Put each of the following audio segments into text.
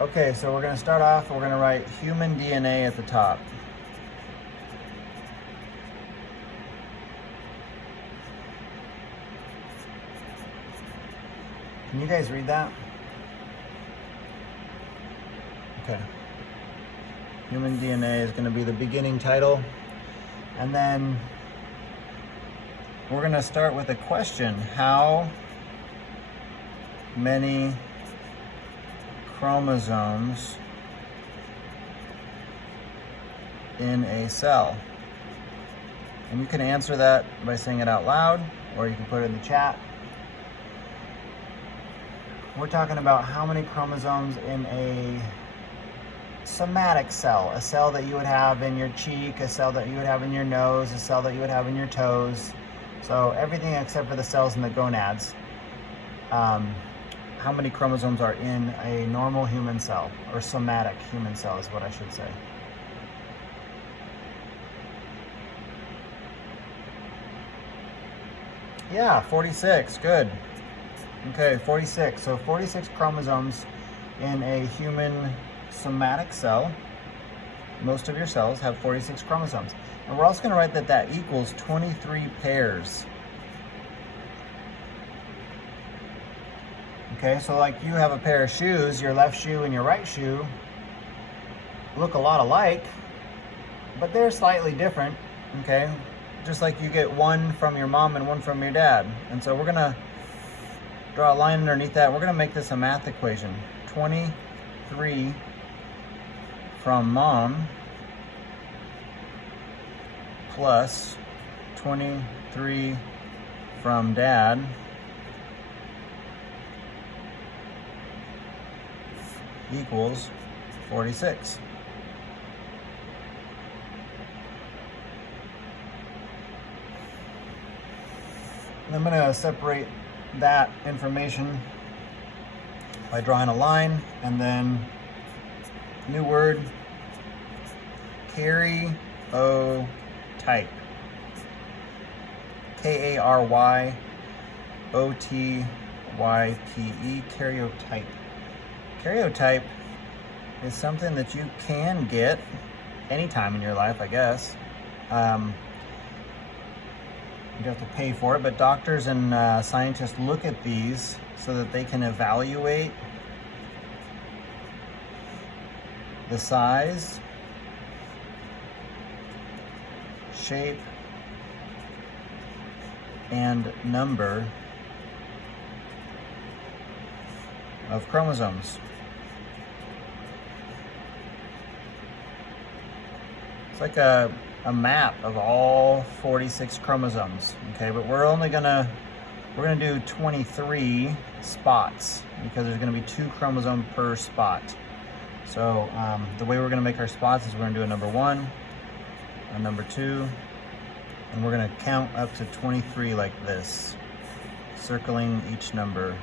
Okay, so we're going to start off, we're going to write human DNA at the top. Can you guys read that? Okay. Human DNA is going to be the beginning title. And then we're going to start with a question. How many chromosomes in a cell? And you can answer that by saying it out loud, or you can put it in the chat. We're talking about how many chromosomes in a somatic cell, a cell that you would have in your cheek, a cell that you would have in your nose, a cell that you would have in your toes. So everything except for the cells in the gonads. How many chromosomes are in a normal human cell, or somatic human cell is what I should say. Yeah, 46, good. Okay, 46. So 46 chromosomes in a human somatic cell. Most of your cells have 46 chromosomes. And we're also going to write that that equals 23 pairs. Okay, so like you have a pair of shoes, your left shoe and your right shoe look a lot alike, but they're slightly different, okay? Just like you get one from your mom and one from your dad. And so we're going to draw a line underneath that. We're going to make this a math equation. 23 from mom plus 23 from dad equals 46. And I'm going to separate that information by drawing a line, and then new word, karyotype. Karyotype, karyotype. Karyotype is something that you can get anytime in your life, I guess. You have to pay for it, but doctors and scientists look at these so that they can evaluate the size, shape, and number of chromosomes. It's like a map of all 46 chromosomes, okay? But we're gonna do 23 spots because there's gonna be 2 chromosomes per spot. So the way we're gonna make our spots is we're gonna do a number 1, a number 2, and we're gonna count up to 23 like this, circling each number.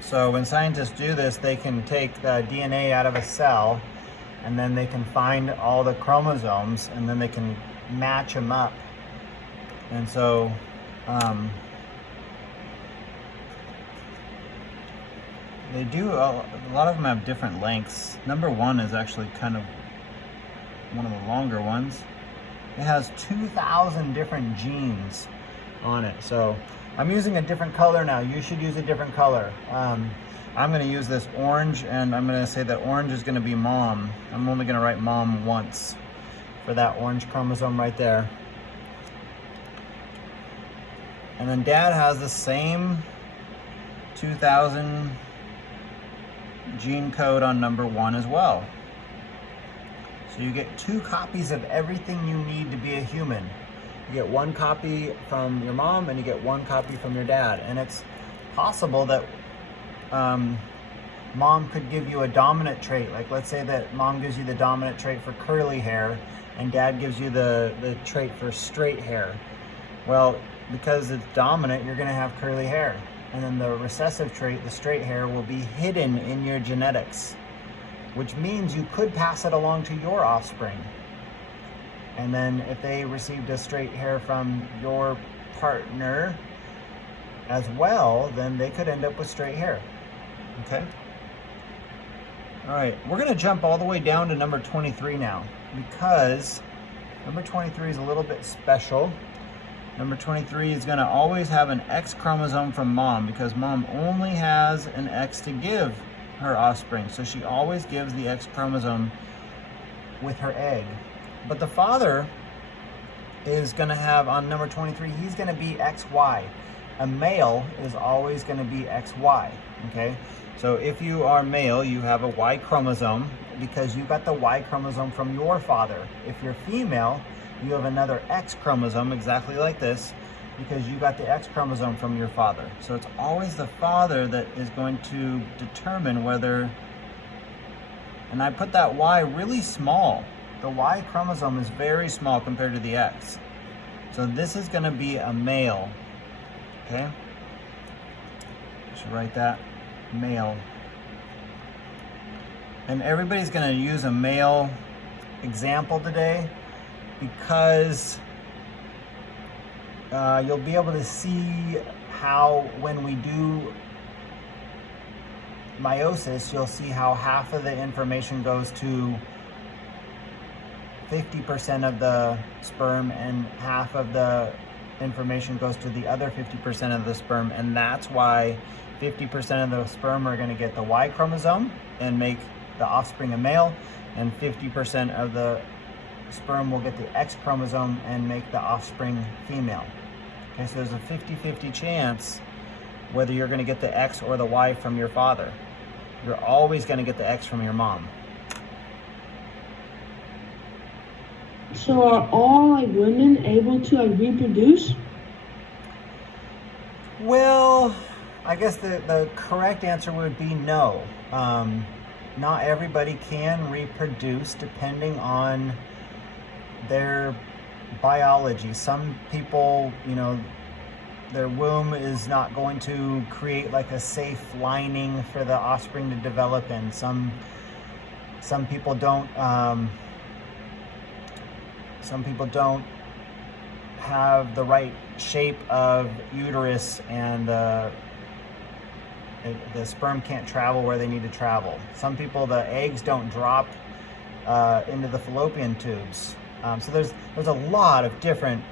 So when scientists do this, they can take the DNA out of a cell, and then they can find all the chromosomes, and then they can match them up. And so they do, a lot of them have different lengths. Number 1 is actually kind of one of the longer ones. It has 2,000 different genes on it. So I'm using a different color now. You should use a different color. I'm going to use this orange, and I'm going to say that orange is going to be mom. I'm only going to write mom once for that orange chromosome right there. And then dad has the same 2,000 gene code on number 1 as well. So you get 2 copies of everything you need to be a human. You get one copy from your mom and you get one copy from your dad. And it's possible that mom could give you a dominant trait. Like let's say that mom gives you the dominant trait for curly hair and dad gives you the trait for straight hair. Well, because it's dominant, you're gonna have curly hair. And then the recessive trait, the straight hair, will be hidden in your genetics, which means you could pass it along to your offspring. And then if they received a straight hair from your partner as well, then they could end up with straight hair. Okay? All right, we're gonna jump all the way down to number 23 now, because number 23 is a little bit special. Number 23 is gonna always have an X chromosome from mom, because mom only has an X to give her offspring. So she always gives the X chromosome with her egg. But the father is gonna have, on number 23, he's gonna be XY. A male is always gonna be XY, okay? So if you are male, you have a Y chromosome because you got the Y chromosome from your father. If you're female, you have another X chromosome exactly like this because you got the X chromosome from your father. So it's always the father that is going to determine whether, and I put that Y really small. The Y chromosome is very small compared to the X. So this is gonna be a male, okay? I should write that, male. And everybody's gonna use a male example today because you'll be able to see how when we do meiosis, you'll see how half of the information goes to 50% of the sperm and half of the information goes to the other 50% of the sperm, and that's why 50% of the sperm are going to get the Y chromosome and make the offspring a male, and 50% of the sperm will get the X chromosome and make the offspring female. Okay, so there's a 50-50 chance whether you're going to get the X or the Y from your father. You're always going to get the X from your mom. So are all like women able to like reproduce? Well, I guess the correct answer would be no. Not everybody can reproduce depending on their biology. Some people, you know, their womb is not going to create like a safe lining for the offspring to develop in. Some people don't. Some people don't have the right shape of uterus, and the sperm can't travel where they need to travel. Some people, the eggs don't drop into the fallopian tubes. So there's a lot of different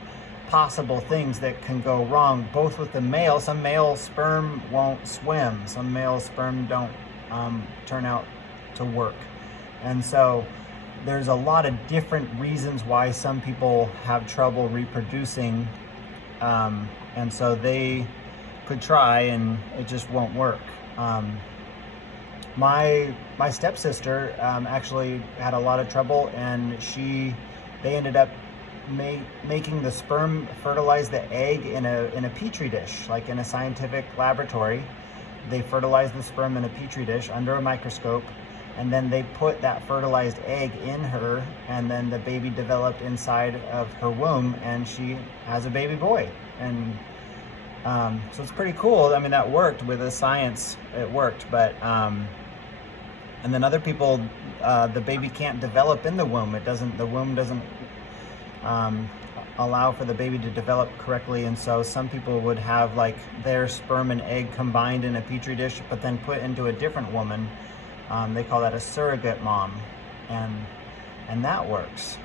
possible things that can go wrong, both with the male. Some male sperm won't swim. Some male sperm don't turn out to work. And so there's a lot of different reasons why some people have trouble reproducing, and so they could try and it just won't work. My stepsister actually had a lot of trouble, and they ended up making the sperm fertilize the egg in a petri dish, like in a scientific laboratory. They fertilized the sperm in a petri dish under a microscope, and then they put that fertilized egg in her, and then the baby developed inside of her womb, and she has a baby boy. And so it's pretty cool. I mean, that worked with the science, it worked, but and then other people, the baby can't develop in the womb. The womb doesn't allow for the baby to develop correctly, and so some people would have like their sperm and egg combined in a petri dish, but then put into a different woman. They call that a surrogate mom, and that works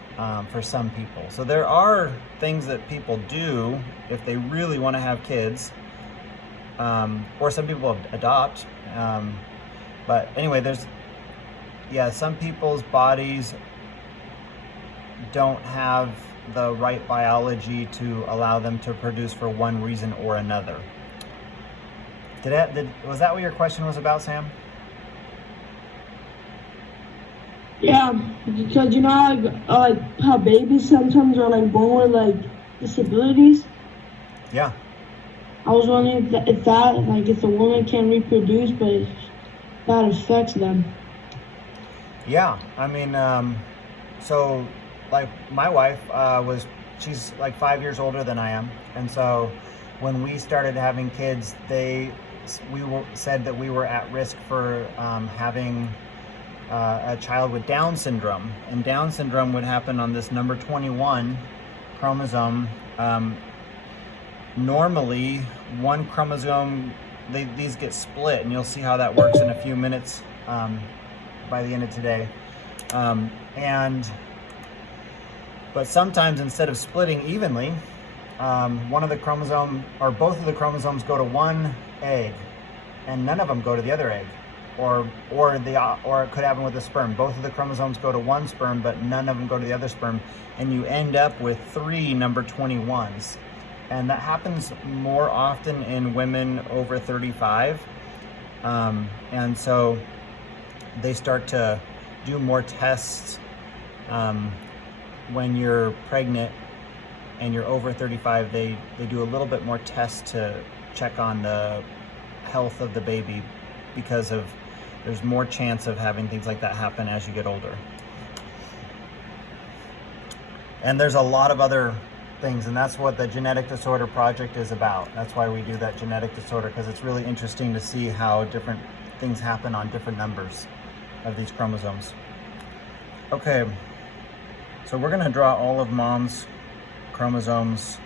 for some people. So there are things that people do if they really want to have kids, or some people adopt. But anyway, some people's bodies don't have the right biology to allow them to produce for one reason or another. Was that what your question was about, Sam? Yeah, because you know like how babies sometimes are like born with like disabilities. Yeah. I was wondering if a woman can reproduce, but that affects them. Yeah, I mean, so like my wife she's like 5 years older than I am, and so when we started having kids, said that we were at risk for having a child with Down syndrome, and Down syndrome would happen on this number 21 chromosome. Normally, one chromosome, these get split, and you'll see how that works in a few minutes by the end of today. But sometimes instead of splitting evenly, one of the chromosome or both of the chromosomes go to one egg, and none of them go to the other egg, or it could happen with a sperm. Both of the chromosomes go to one sperm, but none of them go to the other sperm, and you end up with 3 number 21s. And that happens more often in women over 35. And so they start to do more tests when you're pregnant and you're over 35. They do a little bit more tests to check on the health of the baby, because there's more chance of having things like that happen as you get older. And there's a lot of other things, and that's what the Genetic Disorder Project is about. That's why we do that genetic disorder, because it's really interesting to see how different things happen on different numbers of these chromosomes. Okay, so we're going to draw all of mom's chromosomes.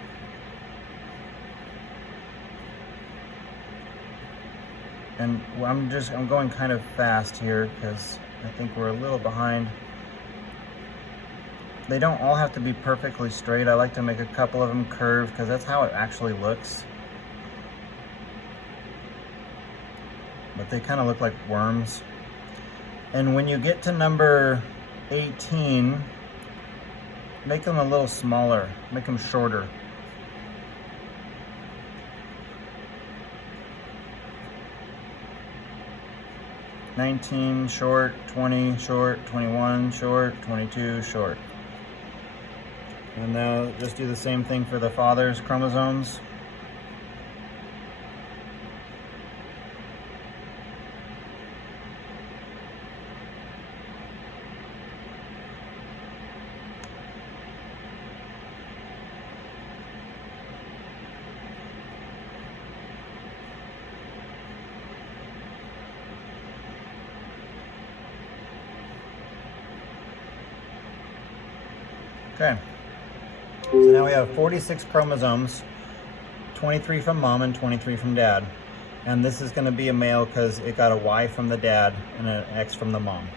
And I'm going kind of fast here because I think we're a little behind. They don't all have to be perfectly straight. I like to make a couple of them curved because that's how it actually looks. But they kind of look like worms. And when you get to number 18, make them a little smaller, make them shorter. $19 short, $20 short, $21 short, $22 short. And now just do the same thing for the father's chromosomes. Okay. So now we have 46 chromosomes, 23 from mom and 23 from dad. And this is going to be a male because it got a Y from the dad and an X from the mom.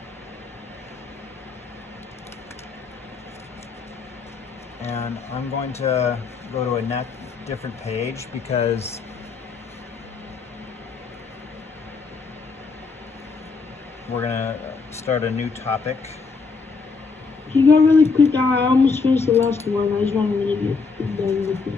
And I'm going to go to a different page because we're going to start a new topic. Can you go really quick? I almost finished the last one. I just want to really get done with it.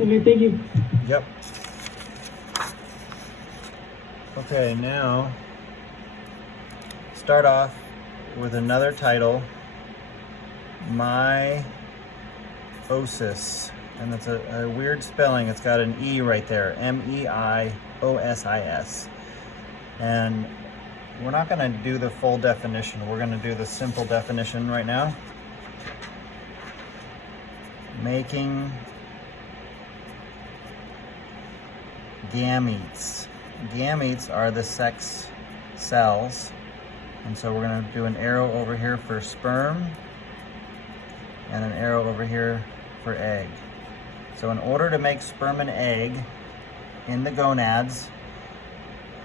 Okay, thank you. Yep. Okay, now start off with another title, Meiosis. And that's a weird spelling. It's got an E right there, Meiosis. And we're not going to do the full definition. We're going to do the simple definition right now. Making gametes. Gametes are the sex cells. And so we're going to do an arrow over here for sperm and an arrow over here for egg. So in order to make sperm and egg in the gonads,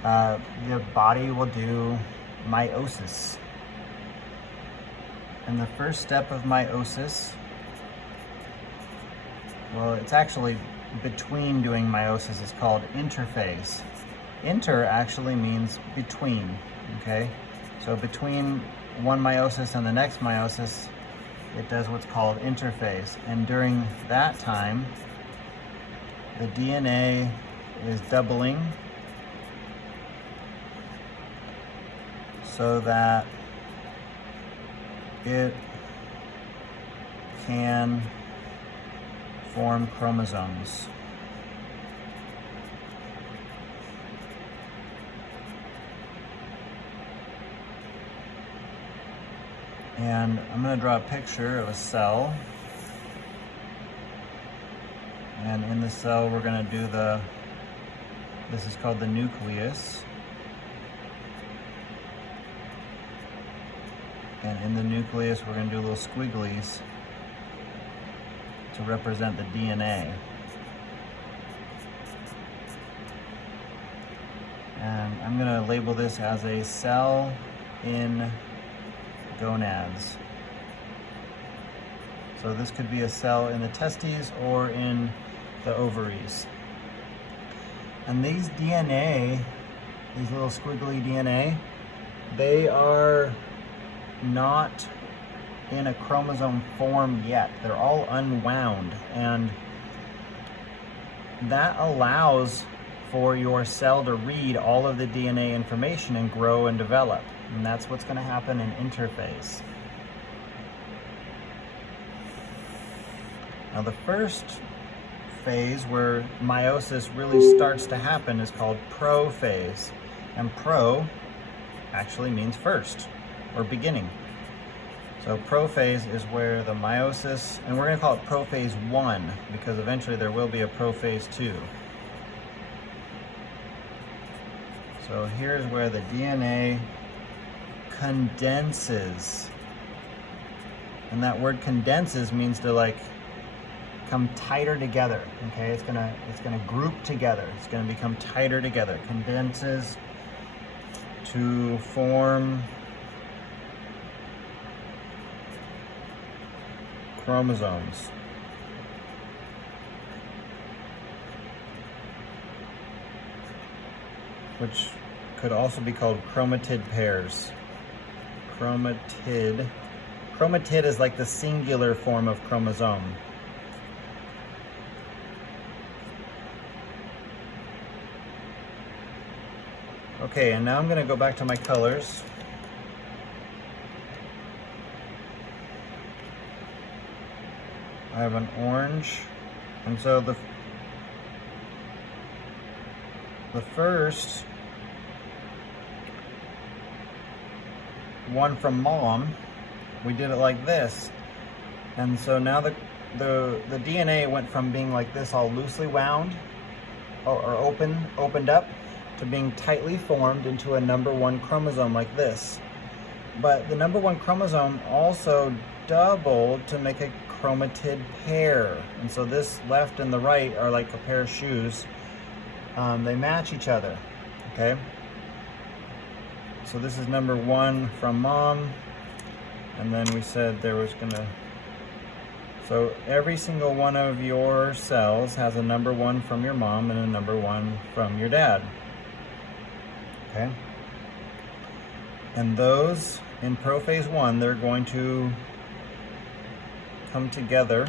the body will do meiosis. And the first step of meiosis, well, it's actually between doing meiosis, is called interphase. Inter actually means between, okay? So between one meiosis and the next meiosis, it does what's called interphase. And during that time, the DNA is doubling so that it can form chromosomes. And I'm going to draw a picture of a cell. And in the cell, we're going to do this is called the nucleus. And in the nucleus, we're going to do little squigglies to represent the DNA. And I'm going to label this as a cell in gonads. So this could be a cell in the testes or in the ovaries. And these DNA, these little squiggly DNA, they are not in a chromosome form yet. They're all unwound, and that allows for your cell to read all of the DNA information and grow and develop. And that's what's going to happen in interphase. Now the first phase where meiosis really starts to happen is called prophase. And pro actually means first or beginning. So prophase is where the meiosis, and we're going to call it prophase 1 because eventually there will be a prophase 2. So here's where the DNA condenses. And that word condenses means to like come tighter together. Okay, it's gonna group together. It's gonna become tighter together. Condenses to form chromosomes. Which could also be called chromatid pairs. Chromatid. Chromatid is like the singular form of chromosome. Okay, and now I'm going to go back to my colors. I have an orange, and so the first one from mom, we did it like this, and so now the DNA went from being like this, all loosely wound or opened up, to being tightly formed into a number 1 chromosome like this. But the number 1 chromosome also doubled to make a chromatid pair, and so this left and the right are like a pair of shoes. They match each other. Okay, so this is number 1 from mom, and then we said there was gonna, so every single one of your cells has a number 1 from your mom and a number 1 from your dad. Okay, and those in prophase 1, they're going to come together,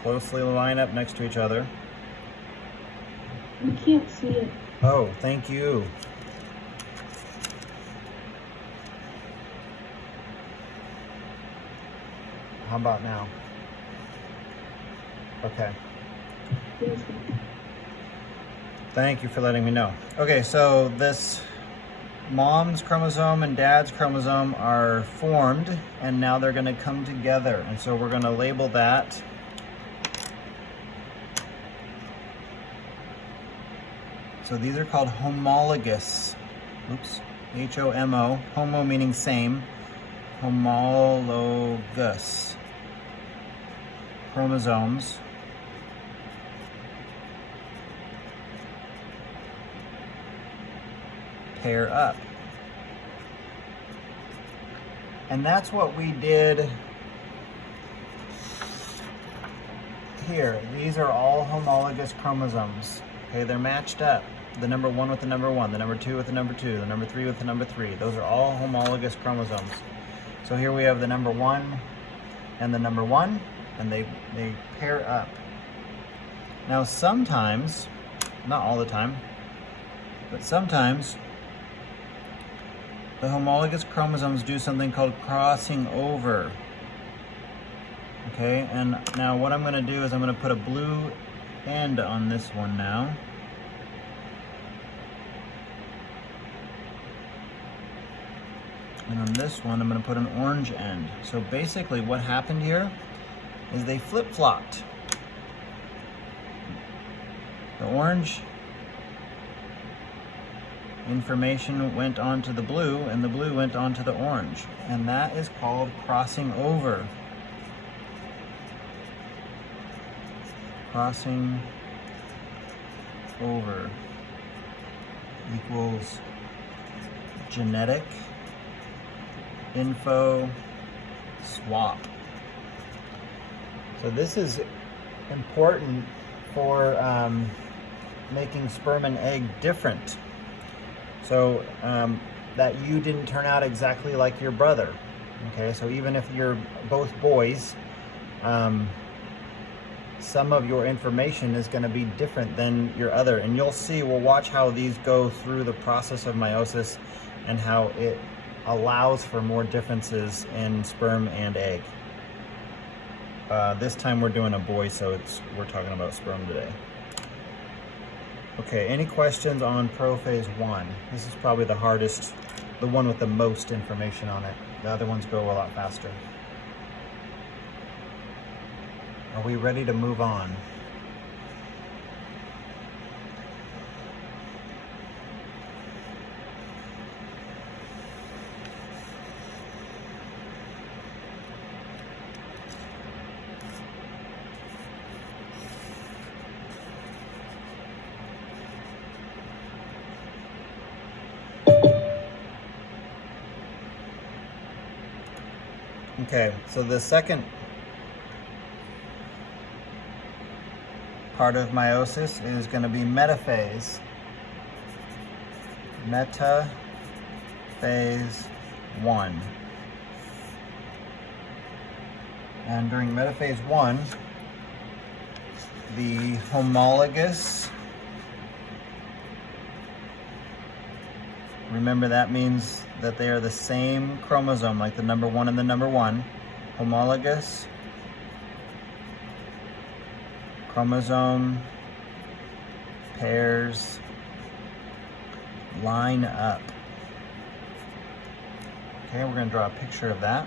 closely line up next to each other. We can't see it. Oh, thank you. How about now? Okay. Thank you for letting me know. Okay, so this mom's chromosome and dad's chromosome are formed, and now they're going to come together. And so we're going to label that so these are called homologous. Oops. H-O-M-O. Homo meaning same. Homologous chromosomes. Pair up. And that's what we did here. These are all homologous chromosomes. Okay, they're matched up. The number 1 with the number 1, the number 2 with the number 2, the number 3 with the number 3. Those are all homologous chromosomes. So here we have the number 1 and the number 1, and they pair up. Now sometimes, not all the time, but sometimes the homologous chromosomes do something called crossing over. Okay, and now what I'm going to do is I'm going to put a blue end on this one now. And on this one, I'm going to put an orange end. So basically what happened here is they flip-flopped. The orange information went onto the blue, and the blue went onto the orange. And that is called crossing over. Crossing over equals genetic info swap. So this is important for making sperm and egg different. So that you didn't turn out exactly like your brother. Okay, so even if you're both boys, some of your information is going to be different than your other. And you'll see, we'll watch how these go through the process of meiosis and how it allows for more differences in sperm and egg. This time we're doing a boy, so we're talking about sperm today. Okay, any questions on Prophase 1? This is probably the hardest, the one with the most information on it. The other ones go a lot faster. Are we ready to move on? Okay, so the second part of meiosis is going to be metaphase. Metaphase I. And during metaphase I, the homologous, remember that means that they are the same chromosome, like the number 1 and the number 1, homologous chromosome pairs line up. Okay, we're going to draw a picture of that.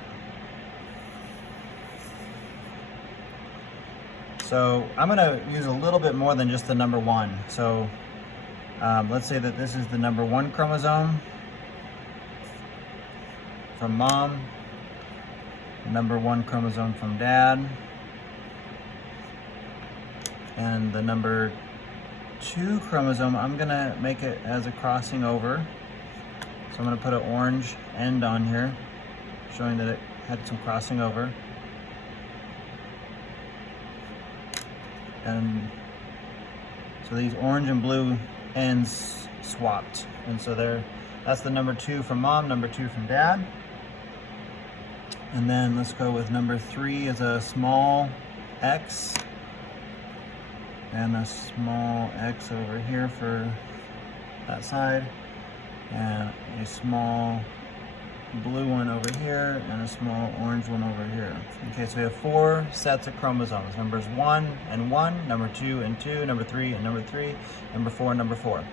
So I'm going to use a little bit more than just the number 1. So let's say that this is the number 1 chromosome from mom, number 1 chromosome from dad, and the number 2 chromosome, I'm going to make it as a crossing over. So I'm going to put an orange end on here, showing that it had some crossing over. And so these orange and blue ends swapped. And so that's the number 2 from mom, number 2 from dad. And then let's go with number 3 as a small x. And a small x over here for that side. And a small blue one over here and a small orange one over here. Okay, so we have 4 sets of chromosomes. Numbers 1 and 1, number 2 and 2, number 3 and number 3, number 4 and number 4.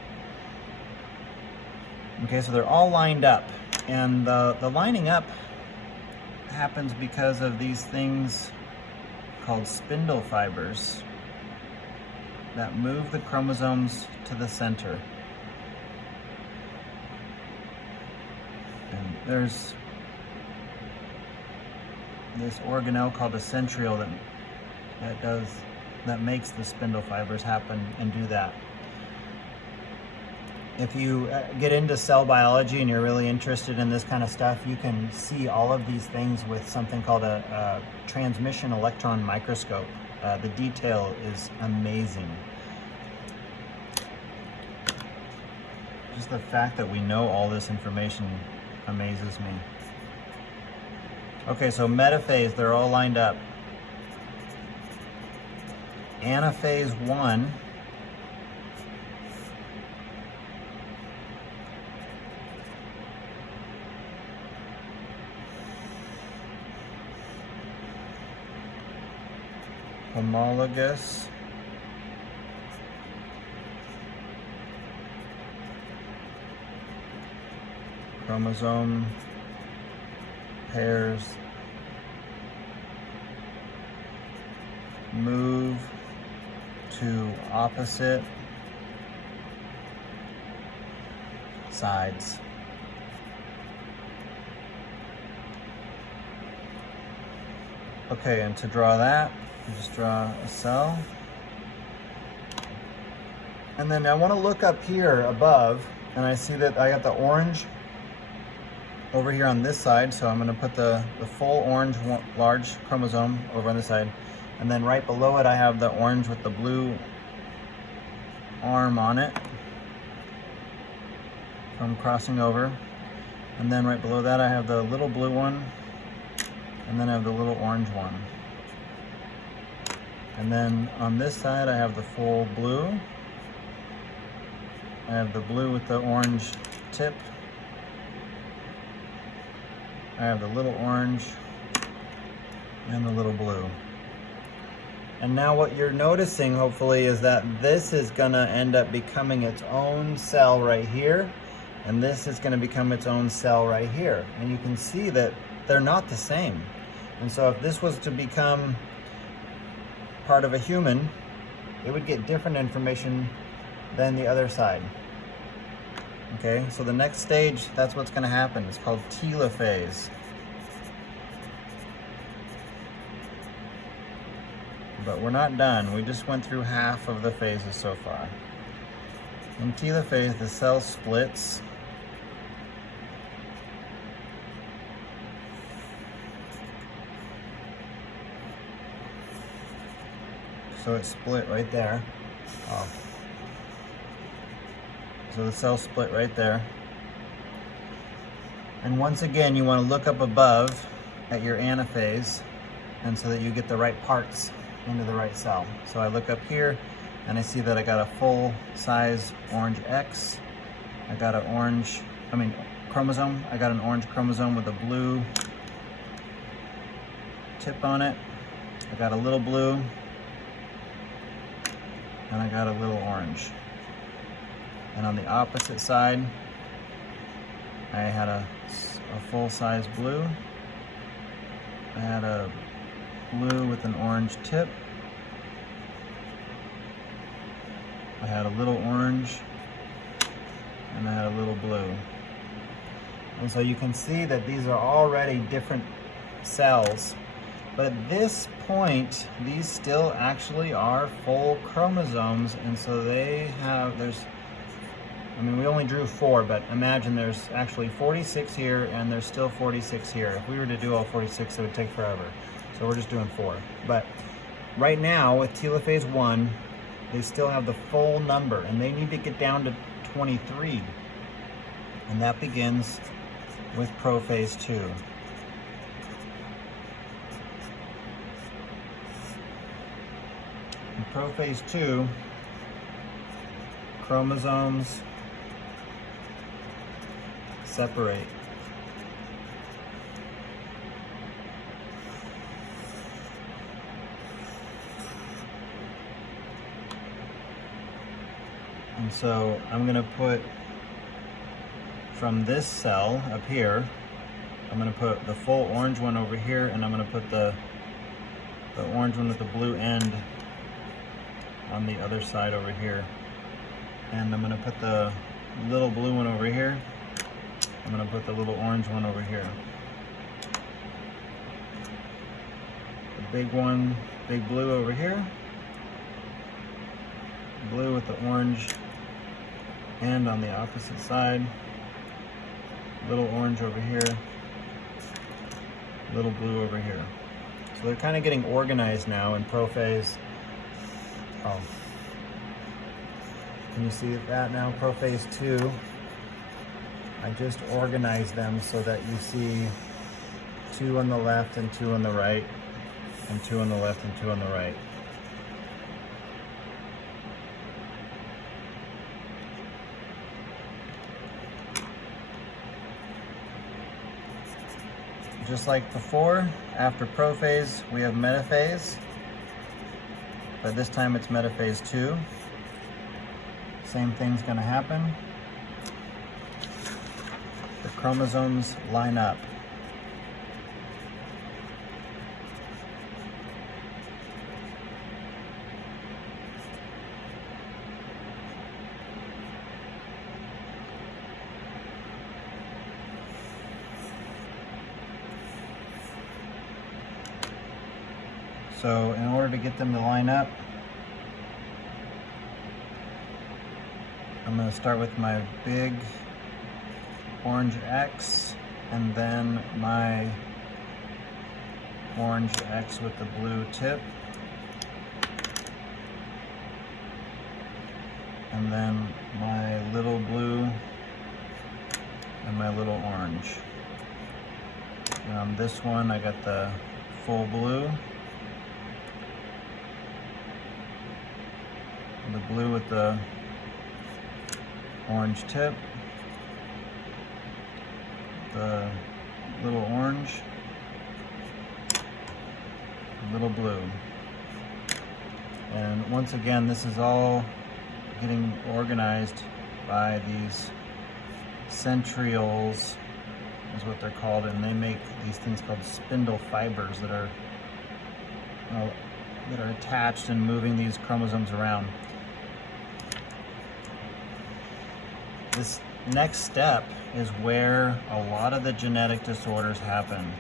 Okay, so they're all lined up. And the lining up happens because of these things called spindle fibers that move the chromosomes to the center. And there's this organelle called a centriole that makes the spindle fibers happen and do that. If you get into cell biology and you're really interested in this kind of stuff, you can see all of these things with something called a transmission electron microscope. The detail is amazing. Just the fact that we know all this information amazes me. Okay, so metaphase, they're all lined up. Anaphase I. Homologous chromosome pairs move to opposite sides. Okay, and to draw that, you just draw a cell. And then I want to look up here above, and I see that I got the orange over here on this side, so I'm going to put the full orange large chromosome over on this side. And then right below it I have the orange with the blue arm on it. So I'm crossing over. And then right below that I have the little blue one, and then I have the little orange one. And then on this side I have the full blue. I have the blue with the orange tip. I have the little orange and the little blue. And now what you're noticing, hopefully, is that this is gonna end up becoming its own cell right here, and this is gonna become its own cell right here. And you can see that they're not the same. And so if this was to become part of a human, it would get different information than the other side. Okay, so the next stage, that's what's gonna happen. It's called telophase. But we're not done. We just went through half of the phases so far. In telophase, the cell splits. So it split right there. Oh. So the cell split right there. And once again, you want to look up above at your anaphase, and so that you get the right parts into the right cell. So I look up here and I see that I got a full size orange X. I got an chromosome. I got an orange chromosome with a blue tip on it. I got a little blue, and I got a little orange. And on the opposite side, I had a full size blue. I had a blue with an orange tip. I had a little orange, and I had a little blue. And so you can see that these are already different cells, but at this point, these still actually are full chromosomes, and so we only drew 4, but imagine there's actually 46 here, and there's still 46 here. If we were to do all 46, it would take forever. So we're just doing 4. But right now, with telophase 1, they still have the full number, and they need to get down to 23. And that begins with prophase 2. In prophase 2, chromosomes separate. And so I'm going to put, from this cell up here, I'm going to put the full orange one over here, and I'm going to put the orange one with the blue end on the other side over here. And I'm going to put the little blue one over here. I'm going to put the little orange one over here. The big one, big blue over here. Blue with the orange end on the opposite side. Little orange over here. Little blue over here. So they're kind of getting organized now in prophase. Oh. Can you see that now? Prophase 2. I just organized them so that you see 2 on the left and 2 on the right, and 2 on the left and 2 on the right. just like before, after prophase, we have metaphase, but this time it's Metaphase II. Same thing's gonna happen. The chromosomes line up. So in order to get them to line up, I'm going to start with my big orange X and then my orange X with the blue tip, and then my little blue and my little orange. And on this one I got the full blue, the blue with the orange tip, the little orange, little blue. And once again, this is all getting organized by these centrioles, is what they're called, and they make these things called spindle fibers that are attached and moving these chromosomes around. This next step is where a lot of the genetic disorders happen.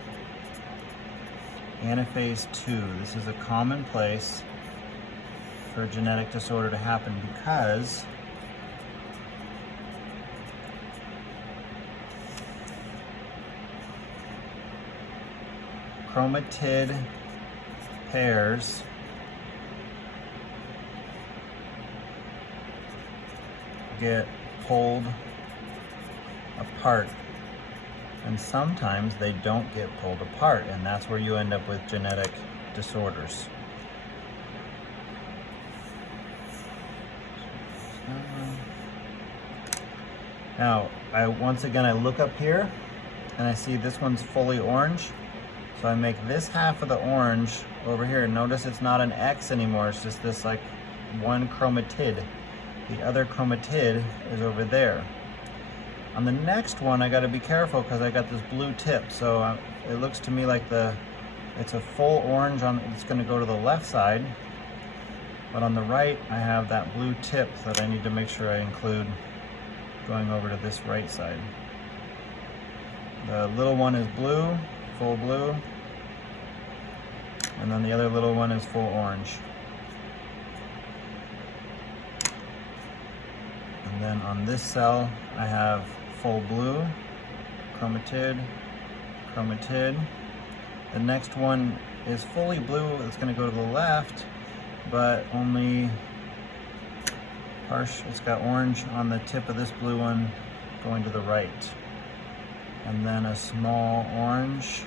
Anaphase II. This is a common place for a genetic disorder to happen because chromatid pairs get pulled apart, and sometimes they don't get pulled apart, and that's where you end up with genetic disorders. Now, once again I look up here and I see this one's fully orange, so I make this half of the orange over here. Notice it's not an X anymore, it's just this like one chromatid. The other chromatid is over there. On the next one, I got to be careful because I got this blue tip. So it looks to me like it's a full orange it's going to go to the left side. But on the right, I have that blue tip that I need to make sure I include going over to this right side. The little one is blue, full blue. And then the other little one is full orange. And then on this cell, I have full blue, chromatid, chromatid. The next one is fully blue, it's going to go to the left, but only it's got orange on the tip of this blue one going to the right. And then a small orange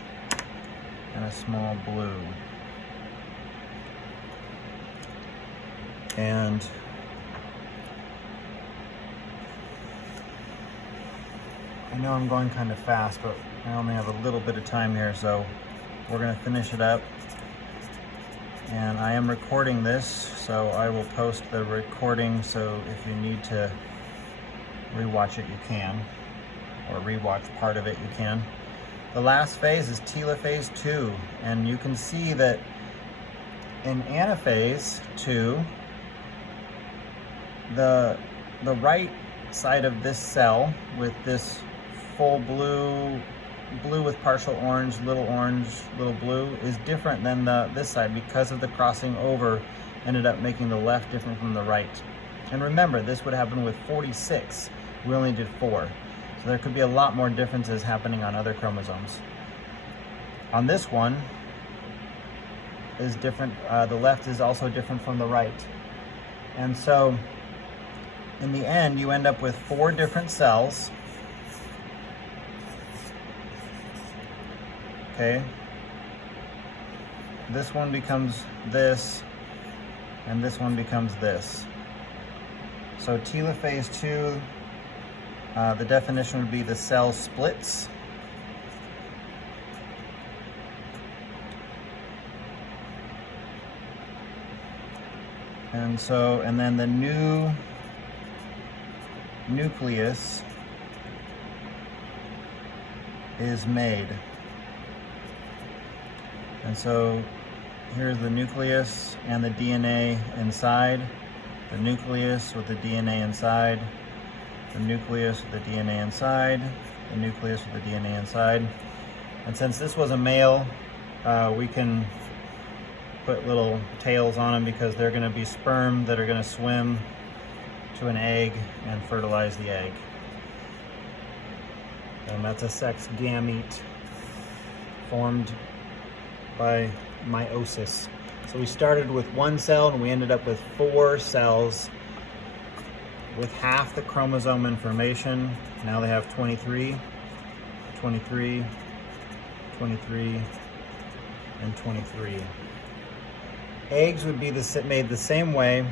and a small blue. And I know I'm going kind of fast, but I only have a little bit of time here, so we're going to finish it up. And I am recording this, so I will post the recording, so if you need to rewatch it, you can, or rewatch part of it, you can. The last phase is Telophase II, and you can see that in Anaphase II, the right side of this cell with this full blue with partial orange, little blue, is different than this side because of the crossing over ended up making the left different from the right. And remember, this would happen with 46. We only did 4. So there could be a lot more differences happening on other chromosomes. On this one is different. The left is also different from the right. And so in the end, you end up with 4 different cells. Okay, this one becomes this, and this one becomes this. So Telophase II, the definition would be the cell splits. And then the new nucleus is made. And so here's the nucleus and the DNA inside, the nucleus with the DNA inside, the nucleus with the DNA inside, the nucleus with the DNA inside. And since this was a male, we can put little tails on them because they're going to be sperm that are going to swim to an egg and fertilize the egg. And that's a sex gamete formed by meiosis. So we started with one cell and we ended up with 4 cells with half the chromosome information. Now they have 23, 23, 23, and 23. Eggs would be made the same way,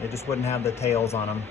they just wouldn't have the tails on them.